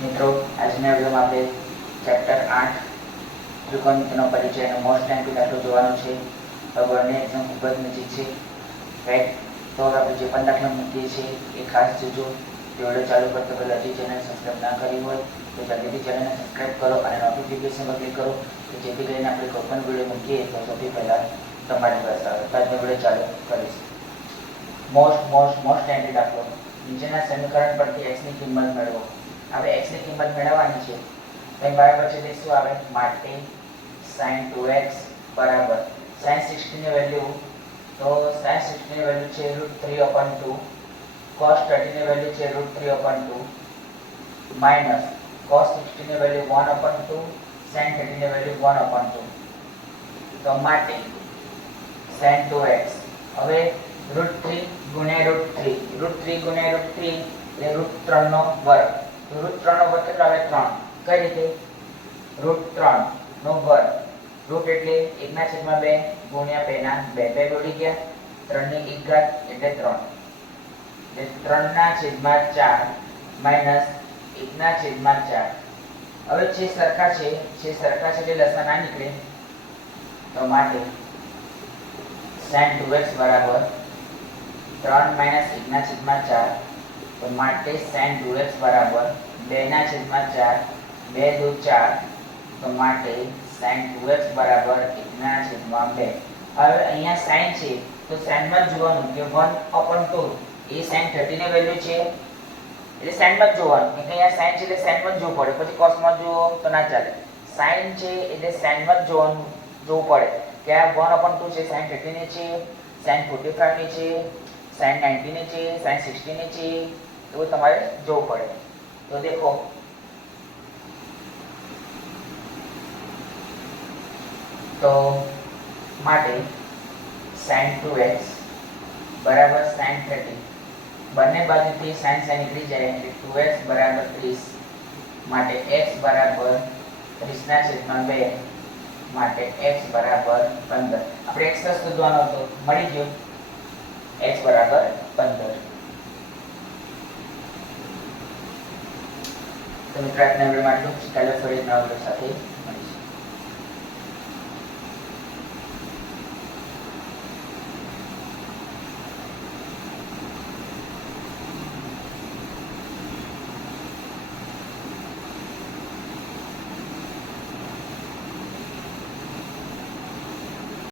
મિત્રો આજના વિડીયોમાં આપણે ચેપ્ટર 8 ત્રિકોણમિતિનો પરિચય અને મોસ્ટ ટાઈમ દાખલો જોવાનો છે. બોર્ડની એક્ઝામ ખૂબ જ નજીક છે, રાઈટ? તો આપણે જે પણ દાખલા મૂકીએ છીએ એ ખાસ જોજો. વિડીયો ચાલુ કરતા પહેલાં હજી ચેનલ સબસ્ક્રાઈબ ના કરી હોય તો જલ્દીથી ચેનલને સબસ્ક્રાઈબ કરો અને નોટિફિકેશન પર ક્લિક કરો કે જેથી કરીને આપણે કોઈ પણ વિડીયો મૂકીએ તો સૌથી પહેલાં તમારી પાસે આવે. તો આજનો વિડીયો ચાલુ કરીશું. મોસ્ટ ટાઈમ દાખલો. નીચેના સમીકરણ પરથી x ની કિંમત મેળવો. હવે x ની કિંમત મેળવવાની છે તો બરાબર છે તે શું આવે? માટે sin 2x બરાબર sin 60 ની વેલ્યુ, તો sin 60 ની વેલ્યુ છે √3/2, cos 30 ની વેલ્યુ છે √3/2 માઈનસ cos 60 ની વેલ્યુ 1/2, sin 30 ની વેલ્યુ 1/2. તો માટે sin 2x હવે √3 ગુણ્યા √3 ગુણ્યા √3 એટલે √3 નો વર્ગ. √3 નો વર્ગ કેટલો આવે? 3. કઈ રીતે? √3 નો વર્ગ, રુટ એટલે 1/2 ગુણ્યા 2 2 ઉડી ગયા, 3 ની 1 ઘાત એટલે 3 એટલે 3/4 માઈનસ 1/4. હવે છે સરખા છે એટલે લસાઅ ના નીકળે. તો માટે sin 2x બરાબર 3 માઈનસ 1/4. તો માટે sin 2x બરાબર 2/4, 2 દુ 4. તો માટે sin 2x બરાબર 1/2. હવે અહીંયા sin છે તો sin માં જ જોવાનું કે 1/2 એ sin 30 ની વેલ્યુ છે એટલે sin માં જ જોવાનું કે અહીંયા sin છે એટલે sin માં જ જોવું પડે. પછી cos માં જુઓ તો ના ચાલે. sin છે એટલે sin માં જ જોવું પડે કે આ 1/2 છે, sin 30 ની છે, sin 45 ની છે, sin 90 ની છે, sin 60 ની છે, એવું તમારે જોવું પડે. તો દેખો તો માટે sin 2x બરાબર sin 30, બંને બાજુથી sin નીકળી જાય એટલે 2x બરાબર 30. માટે x બરાબર 30/2 માટે x બરાબર 15. આપણે x શોધવાનો હતો, મળી ગયો, x બરાબર 15. તો મિત્રો આજના વિડીયોમાં આટલું જ. ચાલો ફરી નવા વિડીયો સાથે